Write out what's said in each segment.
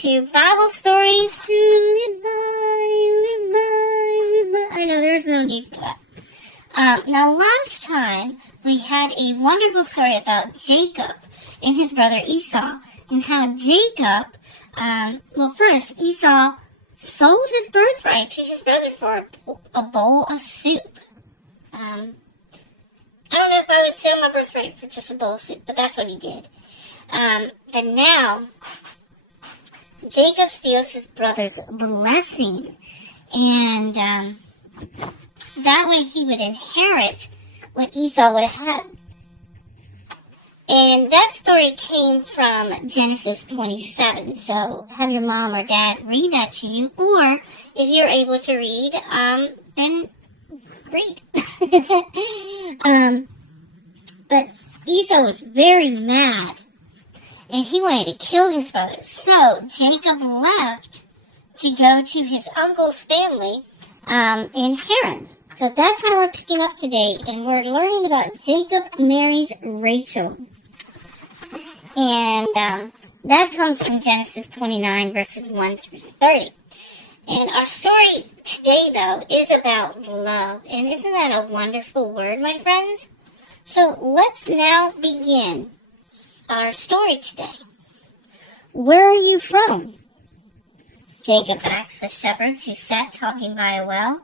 to Bible stories to live by. I know there's no need for that. Now, last time we had a wonderful story about Jacob and his brother Esau, and how Jacob, first Esau sold his birthright to his brother for a bowl of soup. I don't know if I would sell my birthright for just a bowl of soup, but that's what he did. But now, Jacob steals his brother's blessing, and that way he would inherit what Esau would have had. And that story came from Genesis 27, so have your mom or dad read that to you, or if you're able to read, then read. But Esau was very mad, and he wanted to kill his brother. So Jacob left to go to his uncle's family in Haran. So that's how we're picking up today, and we're learning about Jacob marries Rachel. And that comes from Genesis 29, verses 1 through 30. And our story today, though, is about love. And isn't that a wonderful word, my friends? So let's now begin our story today. Where are you from? Jacob asked the shepherds who sat talking by a well.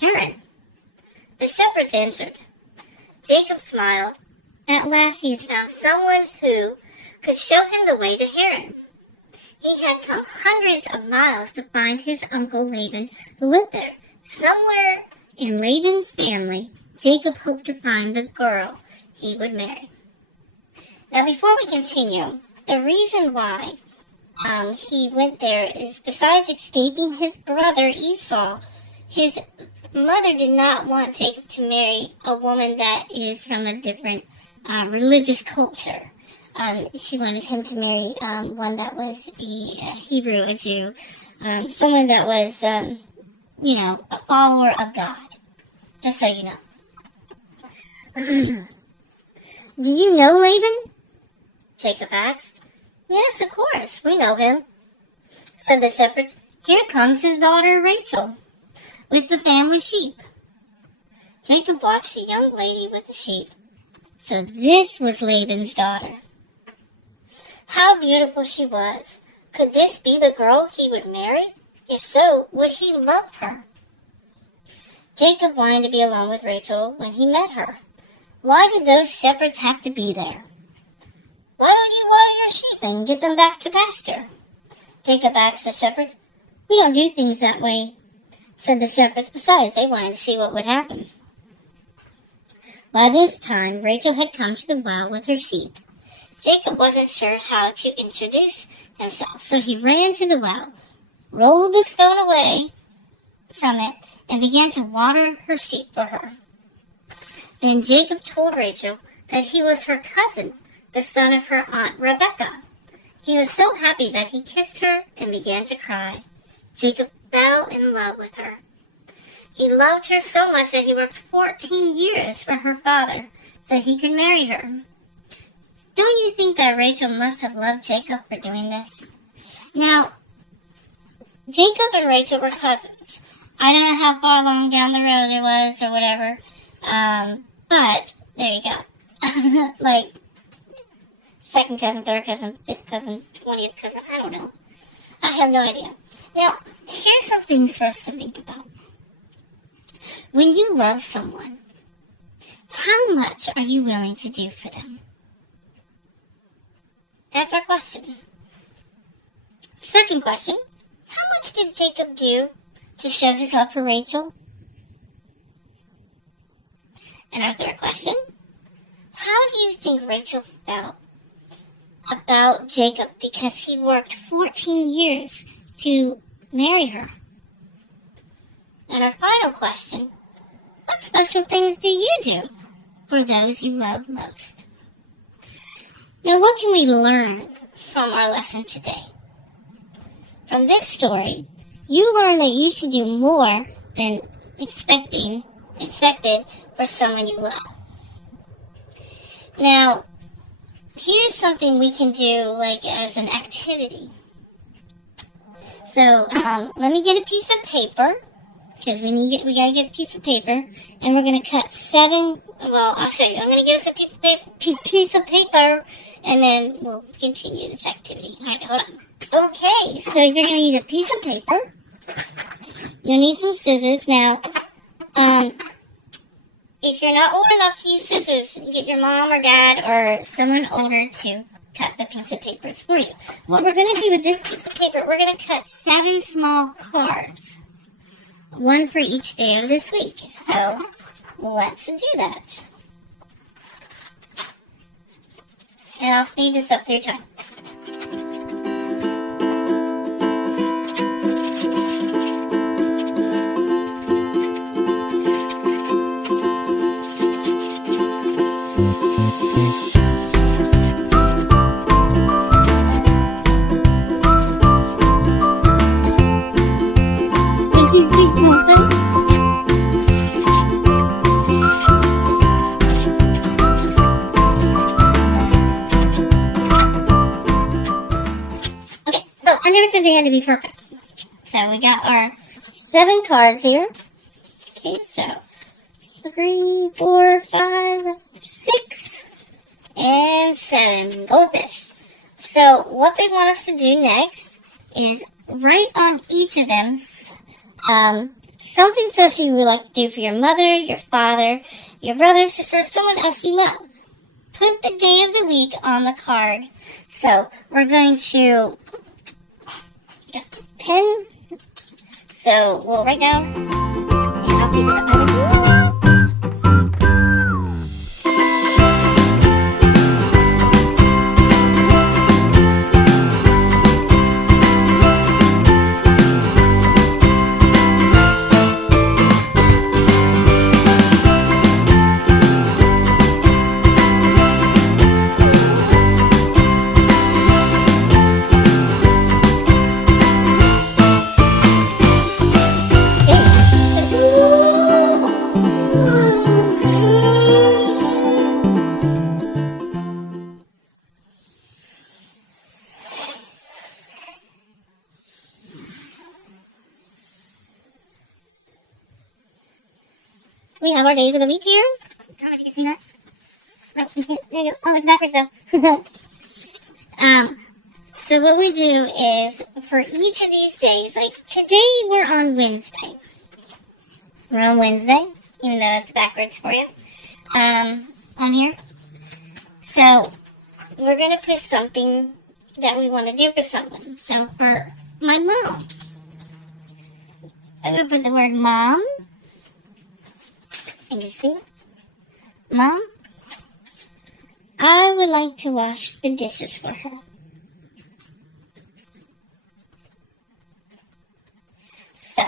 Haran. The shepherds answered. Jacob smiled. At last he found someone who could show him the way to Haran. He had come hundreds of miles to find his uncle Laban, who lived there. Somewhere in Laban's family, Jacob hoped to find the girl he would marry. Now, before we continue, the reason why he went there is, besides escaping his brother Esau, his mother did not want Jacob to marry a woman that is from a different religious culture. She wanted him to marry one that was a Hebrew, a Jew, someone that was, a follower of God. Just so you know. Do you know Laban? Jacob asked. Yes, of course, we know him, said the shepherds. Here comes his daughter Rachel with the family sheep. Jacob watched the young lady with the sheep. So this was Laban's daughter. How beautiful she was. Could this be the girl he would marry? If so, would he love her? Jacob wanted to be alone with Rachel when he met her. Why did those shepherds have to be there? Why don't you water your sheep and get them back to pasture? Jacob asked the shepherds. We don't do things that way, said the shepherds. Besides, they wanted to see what would happen. By this time, Rachel had come to the well with her sheep. Jacob wasn't sure how to introduce himself, so he ran to the well, rolled the stone away from it, and began to water her sheep for her. Then Jacob told Rachel that he was her cousin, the son of her aunt Rebekah. He was so happy that he kissed her and began to cry. Jacob fell in love with her. He loved her so much that he worked 14 years for her father so he could marry her. Don't you think that Rachel must have loved Jacob for doing this? Now, Jacob and Rachel were cousins. I don't know how far along down the road it was or whatever, but there you go. Like, second cousin, third cousin, fifth cousin, 20th cousin, I don't know. I have no idea. Now, here's some things for us to think about. When you love someone, how much are you willing to do for them? That's our question. Second question, how much did Jacob do to show his love for Rachel? And our third question, how do you think Rachel felt about Jacob because he worked 14 years to marry her? And our final question, what special things do you do for those you love most? Now, what can we learn from our lesson today? From this story, you learn that you should do more than expected for someone you love. Now, here's something we can do, like as an activity. So, let me get a piece of paper, because we gotta get a piece of paper, and we're gonna cut 7, well, I'll show you. I'm gonna give us a piece of paper, and then we'll continue this activity. Alright, hold on. Okay, so you're gonna need a piece of paper. You'll need some scissors. Now, if you're not old enough to use scissors, get your mom or dad or someone older to cut the piece of papers for you. What we're going to do with this piece of paper, we're going to cut 7 small cards. 1 for each day of this week. So, let's do that. And I'll speed this up through time. I never said they had to be perfect. So we got our 7 cards here. Okay, so 3, 4, 5, 6, and 7 goldfish. So what they want us to do next is write on each of them something special you would like to do for your mother, your father, your brother, sister, or someone else you know. Put the day of the week on the card. So we're going to get a pen. So we'll write down. And I'll see this up. We have our days of the week here. I don't know if you can see that. No, you can't. There you go. Oh, it's backwards though. So what we do is, for each of these days, like today we're on Wednesday. We're on Wednesday, even though it's backwards for you. On here. So, we're going to put something that we want to do for someone. So, for my mom, I'm going to put the word mom. And you see? Mom, I would like to wash the dishes for her. So,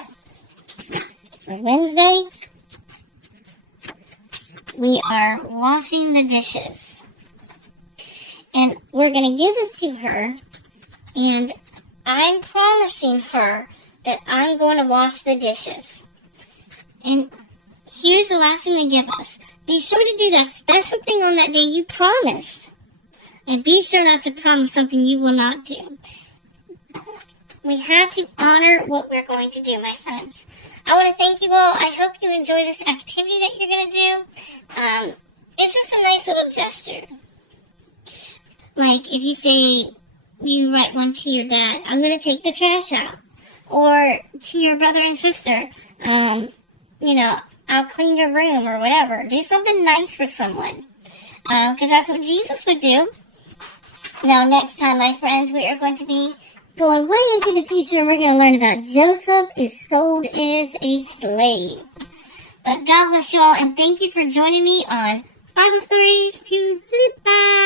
for Wednesday, we are washing the dishes. And we're going to give this to her. And I'm promising her that I'm going to wash the dishes. And here's the last thing they give us. Be sure to do that special thing on that day you promised. And be sure not to promise something you will not do. We have to honor what we're going to do, my friends. I want to thank you all. I hope you enjoy this activity that you're going to do. It's just a nice little gesture. Like if you say, you write one to your dad, I'm going to take the trash out. Or to your brother and sister, I'll clean your room or whatever. Do something nice for someone. Because that's what Jesus would do. Now, next time, my friends, we are going to be going way into the future, and we're going to learn about Joseph is sold as a slave. But God bless you all, and thank you for joining me on Bible Stories to Flip By.